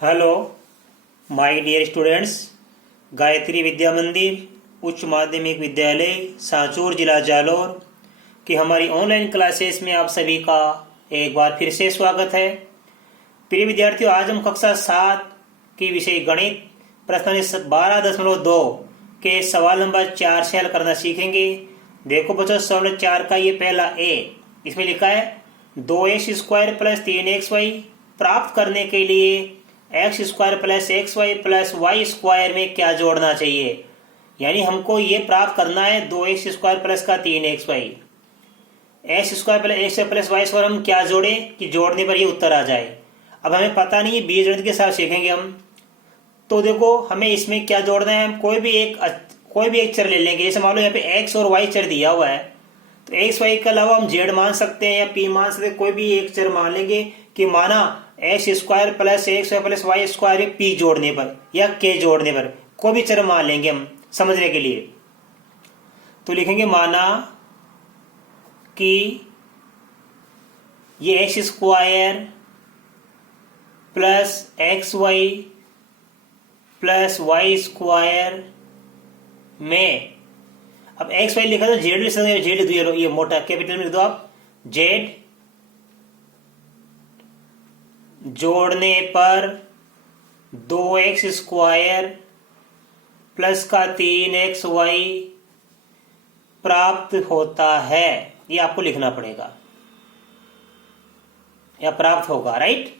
Hello my dear students. Gayatri Vidya Mandir उच्च माध्यमिक विद्यालय सांचौर जिला जालौर की हमारी ऑनलाइन क्लासेस में आप सभी का एक बार फिर से स्वागत है। प्रिय विद्यार्थियों, आज हम कक्षा 7 के विषय गणित प्रश्न 12.2 के सवाल नंबर 4 से हल करना सीखेंगे। देखो बच्चों, सवाल 4 का ये पहला ए, इसमें लिखा है 2x² + 3xy प्राप्त करने के लिए x² + xy + y² में क्या जोड़ना चाहिए। यानी हमको ये प्राप्त करना है 2x² + का 3xy, x² + xy + y² हम क्या जोड़ें कि जोड़ने पर ये उत्तर आ जाए। अब हमें पता नहीं है, बीजगणित के साथ सीखेंगे हम। तो देखो, हमें इसमें क्या जोड़ना है, हम कोई भी एक चर ले लेंगे। जैसे मान लो यहाँ पे x और y चर दिया हुआ है, तो x y के अलावा हम z मान सकते हैं या p मान सकते हैं। कोई भी एक चर मान लेंगे कि माना x² + xy + y² में p जोड़ने पर या k जोड़ने पर कोई भी चर मान लेंगे हम समझने के लिए। तो लिखेंगे माना कि ये x² + xy + y² में, अब एक्स वाई लिखा तो जेड लिख सकते, जेड लिख दो, ये मोटा कैपिटल में लिख दो आप, जेड जोड़ने पर 2x² + का 3xy प्राप्त होता है। ये आपको लिखना पड़ेगा या प्राप्त होगा, राइट।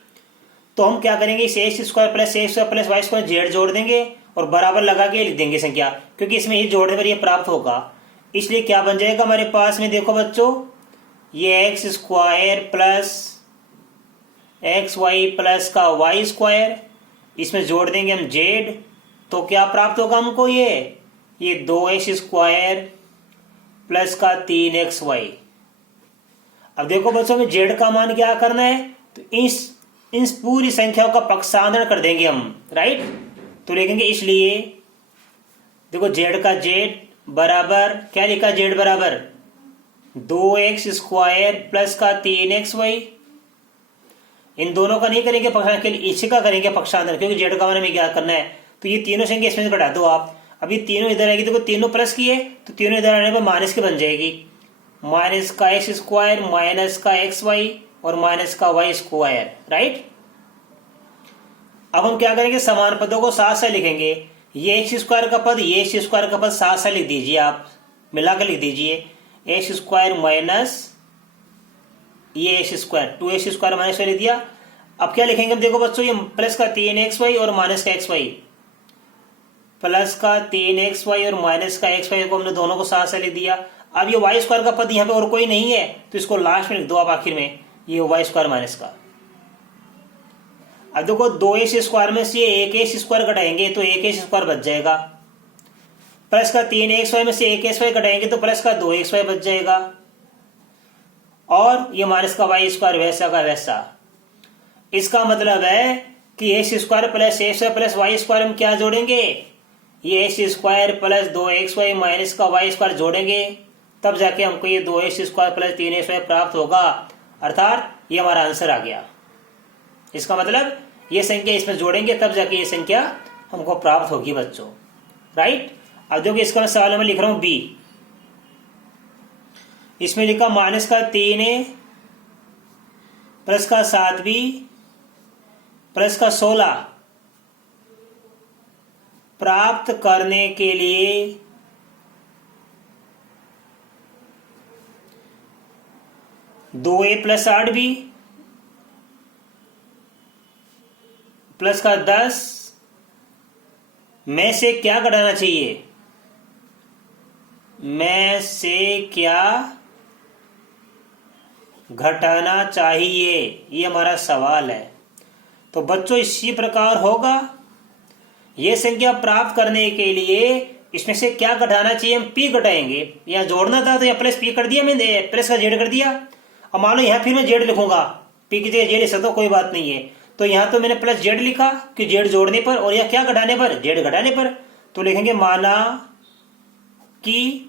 तो हम क्या करेंगे, इस x² + xy + y² जेड जोड़ देंगे और बराबर लगा के लिख देंगे संख्या, क्योंकि इसमें ये जोड़ने पर ये प्राप्त होगा। इसलिए क्या बन जाएगा हमारे पास में, देखो बच्चों, ये x² + xy + का y², इसमें जोड़ देंगे हम z, तो क्या प्राप्त होगा हमको, ये 2x² + का 3xy। अब देखो बच्चों, में z का मान क्या करना है, तो इस पूरी संख्याओं का पक्षांतरण कर देंगे हम, राइट। तो लिखेंगे, इसलिए देखो z का z बराबर क्या लिखा, z बराबर 2x² + का 3xy। इन दोनों का नहीं करेंगे पक्षांतर, के लिए इसी का करेंगे पक्षांतर, क्योंकि z का मान हमें क्या करना है। तो ये तीनों संख्या इसमें से घटा दो आप। अब ये तीनों इधर आएगी, देखो तीनों प्लस की है तो तीनों इधर आने पर माइनस की बन जाएगी, माइनस का x² माइनस का xy और माइनस का y², राइट। अब हम क्या करेंगे, समान पदों को साथ साथ लिखेंगे। ये x² का पद, ये x² का पद साथ साथ लिख दीजिए, आप मिलाकर लिख दीजिए, x² माइनस ये x², 2x² माइनस लिख दिया। अब क्या लिखेंगे हम, देखो बच्चों, ये प्लस का 3xy और माइनस का xy, प्लस का 3xy और माइनस का xy को हमने दोनों को साथ साथ लिख दिया। अब ये y² का पद यहाँ पे और कोई नहीं है, तो इसको लास्ट में लिख दो आप आखिर में, ये y² माइनस का। अब देखो 2x² में से 1x² घटाएंगे तो 1x² बच जाएगा, प्लस का 3xy में से 1xy घटाएंगे तो प्लस का 2xy बच जाएगा, और ये माइनस का y² वैसा का वैसा। इसका मतलब है कि x² + xy + y² हम क्या जोड़ेंगे, ये x² + 2xy माइनस का y² जोड़ेंगे, तब जाके हमको ये 2x² + 3xy प्राप्त होगा। अर्थात ये हमारा आंसर आ गया। इसका मतलब ये संख्या इसमें जोड़ेंगे तब जाके ये संख्या हमको प्राप्त होगी बच्चों, राइट। अब देखो, इसका मैं सवाल में लिख रहा हूं बी, इसमें लिखा माइनस का 3a प्लस का 7b प्लस का 16 प्राप्त करने के लिए 2a + 8b प्लस का 10 में से क्या घटाना चाहिए, में से क्या घटाना चाहिए, ये हमारा सवाल है। तो बच्चों, इसी प्रकार होगा, ये संख्या प्राप्त करने के लिए इसमें से क्या घटाना चाहिए, हम p घटाएंगे। यहाँ जोड़ना था तो यहाँ प्लस p कर दिया, मैंने प्लस का z कर दिया। अब मान लो यहाँ फिर मैं z लिखूंगा, p की जगह z लिख सकता हूँ, कोई बात नहीं है। तो यहाँ तो मैंने प्लस z लिखा कि z जोड़ने पर, और यह क्या घटाने पर, z घटाने पर। तो लिखेंगे माना कि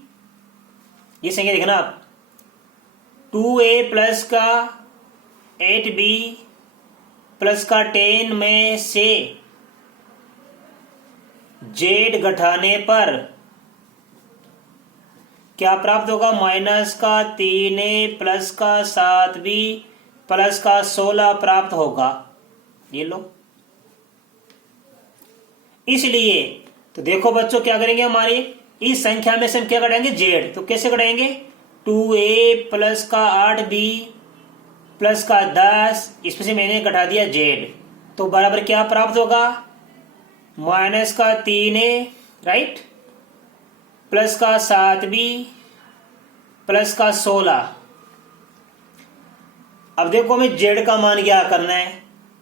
ये संख्या लिखना आप, 2a प्लस का 8b प्लस का 10 में से जेड घटाने पर क्या प्राप्त होगा? माइनस का 3a प्लस का 7b प्लस का 16 प्राप्त होगा। ये लो। इसलिए तो देखो बच्चों क्या करेंगे, हमारी इस संख्या में से हम क्या घटाएंगे? जेड। तो कैसे घटाएंगे? 2a प्लस का 8b प्लस का 10, इसमें से मैंने घटा दिया जेड, तो बराबर क्या प्राप्त होगा? माइनस का 3a राइट प्लस का 7b प्लस का 16। अब देखो हमें जेड का मान क्या करना है,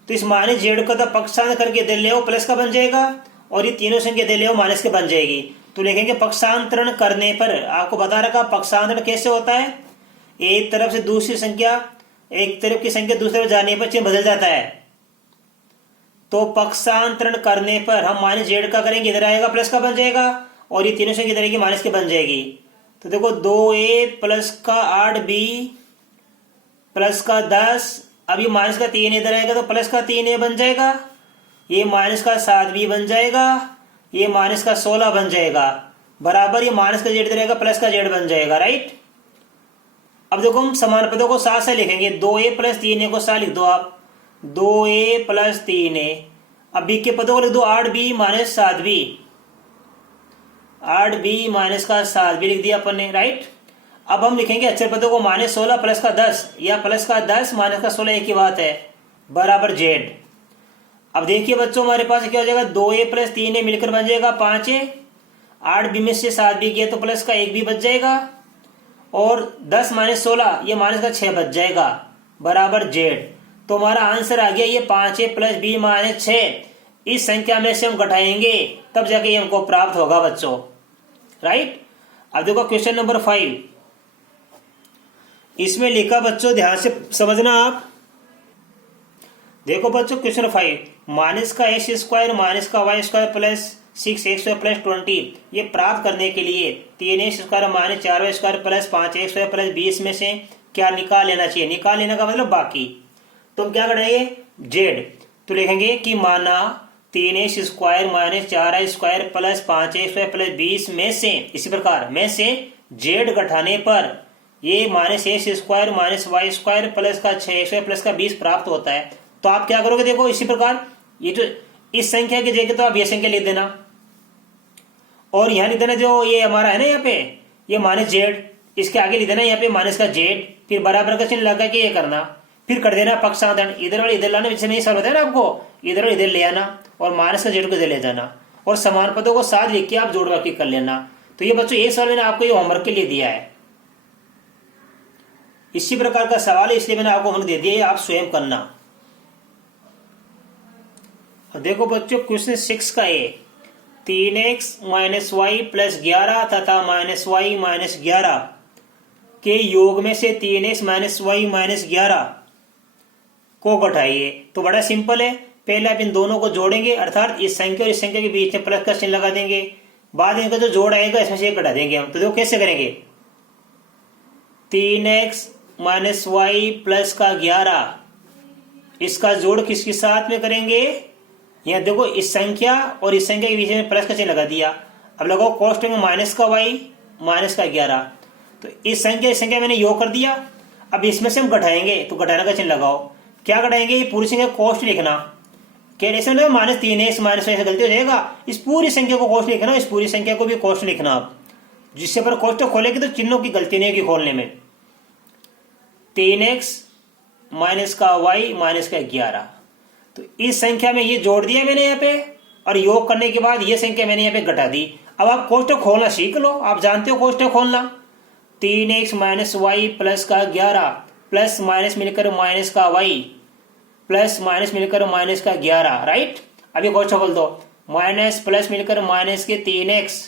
तो इस माइनस जेड को तो पक्षांतर करके दे ले प्लस का बन जाएगा, और ये तीनों संख्या दे ले माइनस के बन जाएगी। तो लिखेंगे पक्षांतरण करने पर, आपको बता रखा पक्षांतरण कैसे होता है, एक तरफ से दूसरी संख्या, एक तरफ की संख्या दूसरी तरफ जाने पर चिन्ह बदल जाता है। तो पक्षांतरण करने पर हम माइनस जेड का करेंगे, इधर आएगा प्लस का बन जाएगा, और ये तीनों संख्या इधर माइनस के बन जाएगी। तो देखो 2a प्लस का 8b प्लस का 10, अब ये माइनस का 3 इधर आएगा तो प्लस का 3a बन जाएगा, ये माइनस का 7b बन जाएगा, ये माइनस का 16 बन जाएगा, बराबर ये माइनस का जेड इधर आएगा प्लस का जेड बन जाएगा राइट। अब देखो हम समान पदों को साथ से लिखेंगे, 2a प्लस 3a को साथ लिख दो आप, 2a प्लस 3a। अब b के पदों को लिख दो 8b minus 7b, 8b minus का 7b लिख दिया अपन ने राइट। अब हम लिखेंगे अचर पदों को माइनस 16 प्लस का 10, या प्लस का 10 माइनस का 16 एक ही बात है, बराबर जेड। अब देखिए बच्चों हमारे पास क्या हो जाएगा, 2a प्लस 3a मिलकर बन जाएगा 5a, 8b में से 7b गया तो प्लस का 1b बच जाएगा, और 10 माइनस 16 ये माइनस का 6 बच जाएगा, बराबर जेड। तो हमारा आंसर आ गया ये 5a प्लस b माइनस 6। इस संख्या में से हम घटाएंगे तब जाके ये हमको प्राप्त होगा बच्चों राइट। अब देखो क्वेश्चन नंबर 5, इसमें लिखा बच्चों ध्यान से समझना आप। देखो बच्चों क्वेश्चन 5, माइनस का एक्स स्क्वायर माइनस का y square plus 6x plus 20 ये प्राप्त करने के लिए 3x square minus 4y square plus 5x square plus 20 में से क्या निकाल लेना चाहिए? निकाल लेने का मतलब बाकी। तो हम क्या करेंगे? जेड। तो लिखेंगे कि माना 3x square minus 4y square plus 5x square plus 20 में से, इसी प्रकार में से जेड घटाने पर ये minus x square minus y square plus का 6x स्क्वायर प्लस का 20 प्राप्त होता है। तो आप क्या करोगे? देखो इसी प्रकार ये जो इस संख्या की जगह तो आप ये संख्या लिख देना, और यहां लिख देना जो ये हमारा है ना यहाँ पे ये माइनस जेड, इसके आगे लिख देना यहाँ पे माइनस का जेड, फिर बराबर का चिन्ह लगा के ये करना, फिर कर देना पक्षांतरण, इधर वाले इधर लाना, जैसे नहीं सॉल्व होता है ना आपको, इधर वाले इधर ले आना और माइनस का जेड को इधर ले जाना, और समान पदों को साथ लिख के आप जोड़ बाकी कर लेना। तो ये बच्चों ये सवाल मैंने आपको ये होमवर्क के लिए दिया है, इसी प्रकार का सवाल है इसलिए मैंने आपको होमवर्क दे दिया, आप स्वयं करना। देखो बच्चों क्वेश्चन 6 का ए, 3x माइनस वाई प्लस 11 तथा माइनस वाई माइनस 11 के योग में से 3x माइनस वाई माइनस 11 को घटाइए। तो बड़ा सिंपल है, पहले आप इन दोनों को जोड़ेंगे, अर्थात इस संख्या और इस संख्या के बीच में प्लस का चिन्ह लगा देंगे, बाद इनका जो जोड़ आएगा इसमें से एक घटा देंगे हम। तो देखो कैसे करेंगे, 3x माइनस वाई प्लस का 11 इसका जोड़ किसके साथ में करेंगे? यहाँ देखो इस संख्या और इस संख्या के बीच में प्लस का चिन्ह लगा दिया। अब लगाओ कोष्ठक में माइनस का वाई माइनस का 11, तो इस संख्या मैंने योग कर दिया। अब इसमें से हम घटाएंगे तो घटाने का चिन्ह लगाओ। क्या घटाएंगे? ये पूरी संख्या कोष्ठ लिखना, क्या ऐसे मतलब माइनस 3x माइनस वाई से गलती हो जाएगा, इस पूरी संख्या को कोष्ठ लिखना, इस पूरी संख्या को भी कोष्ठ लिखना आप, जिससे पर कोष्ठ खोलेंगे तो चिन्हों की गलती नहीं होगी खोलने में। 3x माइनस का वाई माइनस का 11, तो इस संख्या में ये जोड़ दिया मैंने यहाँ पे, और योग करने के बाद ये संख्या मैंने यहाँ पे घटा दी। अब आप कोष्ठक खोलना सीख लो, आप जानते हो कोष्ठक खोलना। 3x माइनस वाई प्लस का 11 प्लस माइनस मिलकर माइनस का वाई प्लस माइनस मिलकर माइनस का 11 राइट। अभी कोष्ठक खोल दो, माइनस प्लस मिलकर माइनस के 3x,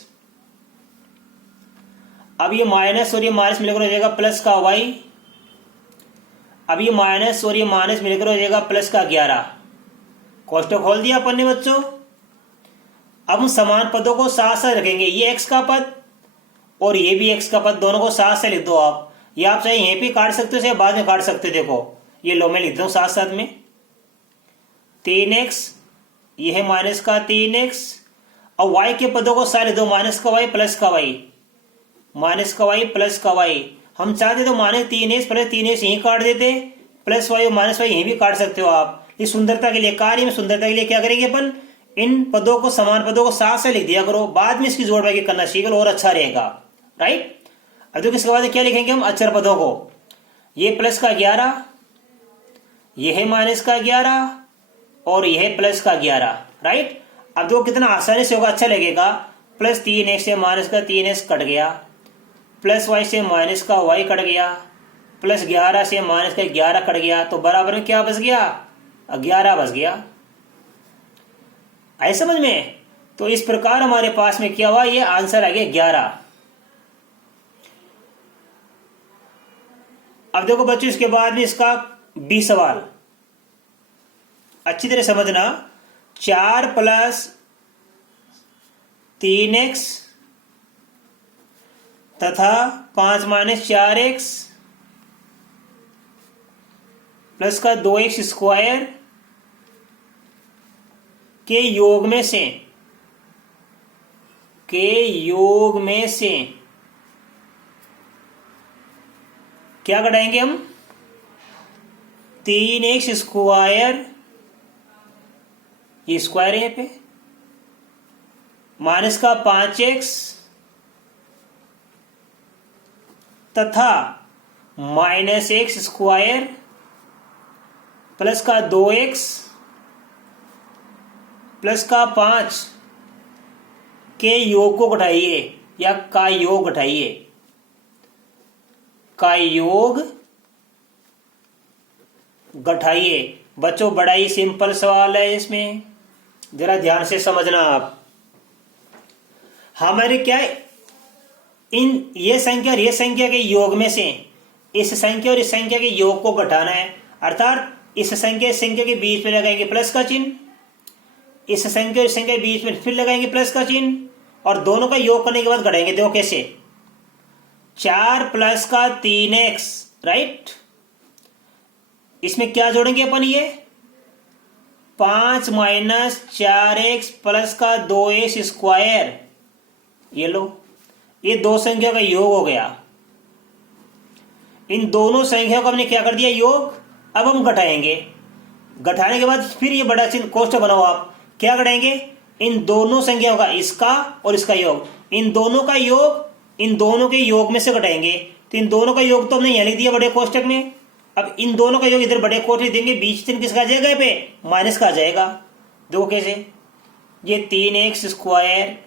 अब ये माइनस और ये माइनस मिलकर हो जाएगा प्लस का वाई, अब ये माइनस और ये माइनस मिलकर हो जाएगा प्लस का 11। कोष्ठक खोल दिया अपन ने बच्चों। अब हम समान पदों को साथ साथ रखेंगे, ये x का पद और ये भी x का पद, दोनों को साथ साथ लिख दो आप, या आप चाहे यहीं पे काट सकते हो चाहे बाद में काट सकते हो। देखो ये लो मैं लिख दूं साथ साथ में, 3x, यह है माइनस का 3x, और y के पदों को सारे दो, माइनस का y प्लस का y, माइनस का y प्लस का y। हम चाहते तो माइनस 3x प्लस 3x यहीं काट देते, प्लस y और माइनस y यहीं भी काट सकते हो आप। इस सुंदरता के लिए, कार्य में सुंदरता के लिए क्या करेंगे अपन, इन पदों को, समान पदों को साथ से लिख दिया करो, बाद में इसकी जोड़ बाकी करना सीख लो और अच्छा रहेगा, राइट। अब देखो इसके बाद क्या लिखेंगे हम अचर पदों को, ये प्लस का 11, यह है माइनस का 11 और यह है प्लस का 11, राइट। अब देखो कितना आसानी से होगा, अच्छा लगेगा। प्लस 3x से माइनस का 3x कट गया, प्लस y से माइनस का y कट गया, प्लस 11 से माइनस का 11 कट गया, तो बराबर में क्या बच गया, 11 बच गया। आए समझ में। तो इस प्रकार हमारे पास में क्या हुआ, ये आंसर आ गया 11। अब देखो बच्चों इसके बाद में इसका बी सवाल अच्छी तरह समझना। 4 प्लस 3x तथा 5 माइनस 4x प्लस का 2x स्क्वायर के योग में से क्या घटाएंगे हम, 3x स्क्वायर, ये स्क्वायर है यहाँ पे, माइनस का 5x तथा माइनस x स्क्वायर प्लस का 2x प्लस का 5 के योग को घटाइए, या का योग घटाइए, का योग घटाइए। बच्चों बड़ा ही सिंपल सवाल है, इसमें जरा ध्यान से समझना आप। हमारे क्या ये संख्या और ये संख्या के योग में से इस संख्या और इस संख्या के योग को घटाना है, अर्थात इस संख्या के बीच में लगाएंगे प्लस का चिन्ह, इस संख्या और इस संख्या के बीच में फिर लगाएंगे प्लस का चिन्ह, और दोनों का योग करने के बाद घटाएंगे। देखो कैसे, 4 प्लस का 3x, राइट, इसमें क्या जोड़ेंगे अपन, ये 5 माइनस 4x प्लस का 2x स्क्वायर, ये लो, ये दो संख्या का योग हो गया। इन दोनों संख्या को हमने क्या कर दिया, योग। अब हम घटाएंगे, घटाने के बाद फिर ये बड़ा चिन्ह कोष्ठक बनाओ आप, क्या घटाएंगे, इन दोनों संख्याओं का, इसका और इसका योग, इन दोनों का योग इन दोनों के योग में से घटाएंगे। तो इन दोनों का योग तो हमने यहां लिख दिया बड़े कोष्ठक में, अब इन दोनों का योग इधर बड़े कोष्ठक देंगे, बीच चिन्ह किसका आ जाएगा, यहाँ पे माइनस का आ जाएगा। देखो कैसे, ये 3x स्क्वायर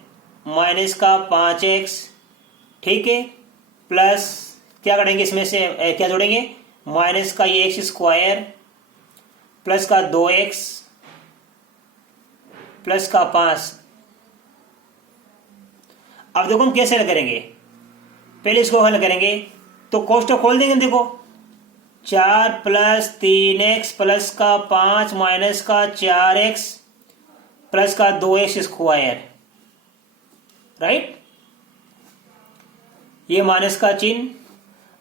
माइनस का 5x, ठीक है, प्लस क्या करेंगे, इसमें से क्या जोड़ेंगे, माइनस का ये x स्क्वायर प्लस का 2x प्लस का 5। अब देखो हम कैसे हल करेंगे, पहले इसको हल करेंगे तो कोष्ठक खोल देंगे। देखो 4 प्लस 3x प्लस का 5 माइनस का 4x प्लस का 2x स्क्वायर, राइट, ये माइनस का चिन्ह।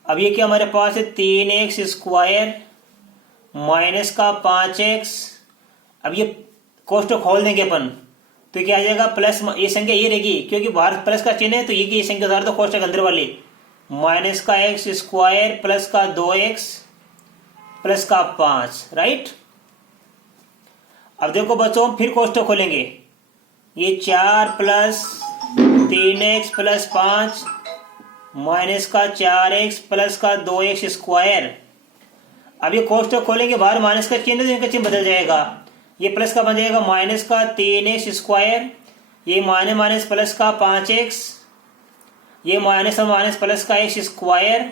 अब ये क्या हमारे पास है, 3x स्क्वायर माइनस का 5x। अब ये कोष्ठक खोल देंगे अपन तो क्या आ जाएगा, प्लस, ये संख्या ये रहेगी क्योंकि बाहर प्लस का चिन्ह है, तो ये संख्या उतार दो कोष्ठक अंदर वाली, माइनस का x स्क्वायर प्लस का 2x प्लस का 5, राइट। अब देखो बच्चों फिर कोष्ठक खोलेंगे, ये 4 प्लस 3x प्लस 5 माइनस का 4x प्लस का 2x स्क्वायर। अब ये कोष्ठक खोलेंगे, बाहर माइनस का चिन्ह, इनका चिन्ह बदल जाएगा, ये प्लस का बन जाएगा माइनस का 3x स्क्वायर, ये माइनस माइनस प्लस का 5x, ये माइनस और माइनस प्लस का x स्क्वायर,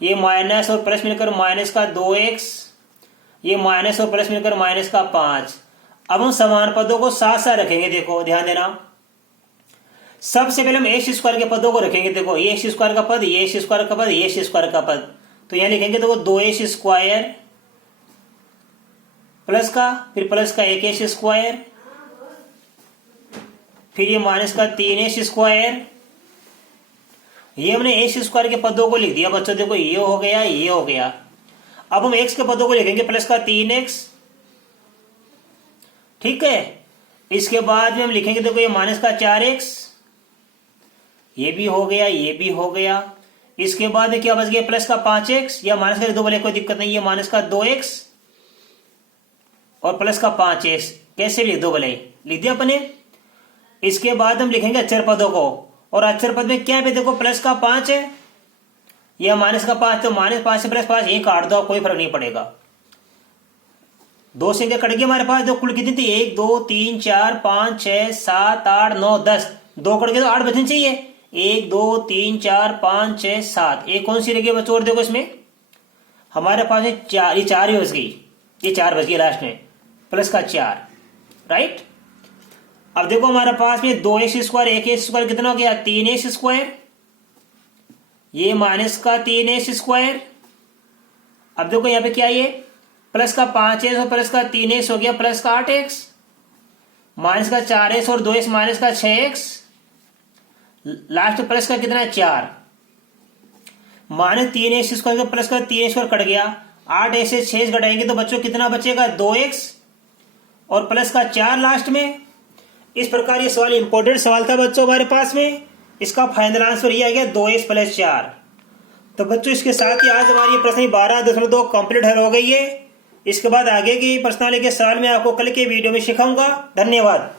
ये माइनस और प्लस मिलकर माइनस का 2x, ये माइनस और प्लस मिलकर माइनस का 5। अब हम समान पदों को साथ साथ रखेंगे। देखो ध्यान देना, सबसे पहले हम एक्स स्क्वायर के पदों को रखेंगे। देखो ये एक्स स्क्वायर का पद, ये एक्स स्क्वायर का पद, ये एक्स स्क्वायर का पद, तो यहां लिखेंगे देखो 2x स्क्वायर प्लस का, फिर प्लस का 1x स्क्वायर, फिर ये माइनस का 3x स्क्वायर। ये हमने एक्स स्क्वायर के पदों को लिख दिया बच्चों। देखो ये हो गया, ये हो गया। अब हम एक्स के पदों को लिखेंगे, प्लस का 3x ठीक है। इसके बाद में हम लिखेंगे, देखो ये माइनस का 4x, ये भी हो गया, ये भी हो गया। इसके बाद में क्या बच गया, प्लस का 5x, या माइनस का 2 बोले कोई दिक्कत नहीं है, माइनस का 2x और प्लस का 5x, कैसे लिख दो बोले, लिख दिया अपने। इसके बाद हम लिखेंगे अक्षर पदों को, और अक्षर पद में क्या है, देखो प्लस का 5 है या माइनस का 5, तो -5 से +5 ये काट दो, कोई फर्क नहीं पड़ेगा। 2 से क्या कट गया हमारे पास, दो कुल कितनी थी, 1 2 3 4 5 6 7 8 9 10, 2 कट गए तो 8 बचने चाहिए। 1 2 3 4 5 6 7, एक कौन सी रह गई बच्चों, और देखो इसमें हमारे पास ये 4 ही बच गई, ये 4 बच गई लास्ट में, प्लस का 4, राइट। अब देखो हमारे पास में 2x², 1x² कितना हो गया, 3x², ये माइनस का 3x²। अब देखो यहाँ पे क्या, ये प्लस का 5x और प्लस का 3x हो गया, प्लस का 8x, माइनस का 4x और 2x, माइनस का 6x, लास्ट प्लस का कितना है 4, माइनस 3x² प्लस का 3x² कट गया, 8x से 6 घटाएंगे तो बच्चों कितना बचेगा, 2x और प्लस का 4 लास्ट में। इस प्रकार ये सवाल इंपॉर्टेंट सवाल था बच्चों हमारे पास में, इसका फाइनल आंसर ये आ गया 2x + 4। तो बच्चों इसके साथ ही आज हमारी प्रश्न 12.2 कंप्लीट हल हो गई है। इसके बाद आगे की प्रश्नावली के सवाल मैं आपको कल के वीडियो में सिखाऊंगा। धन्यवाद।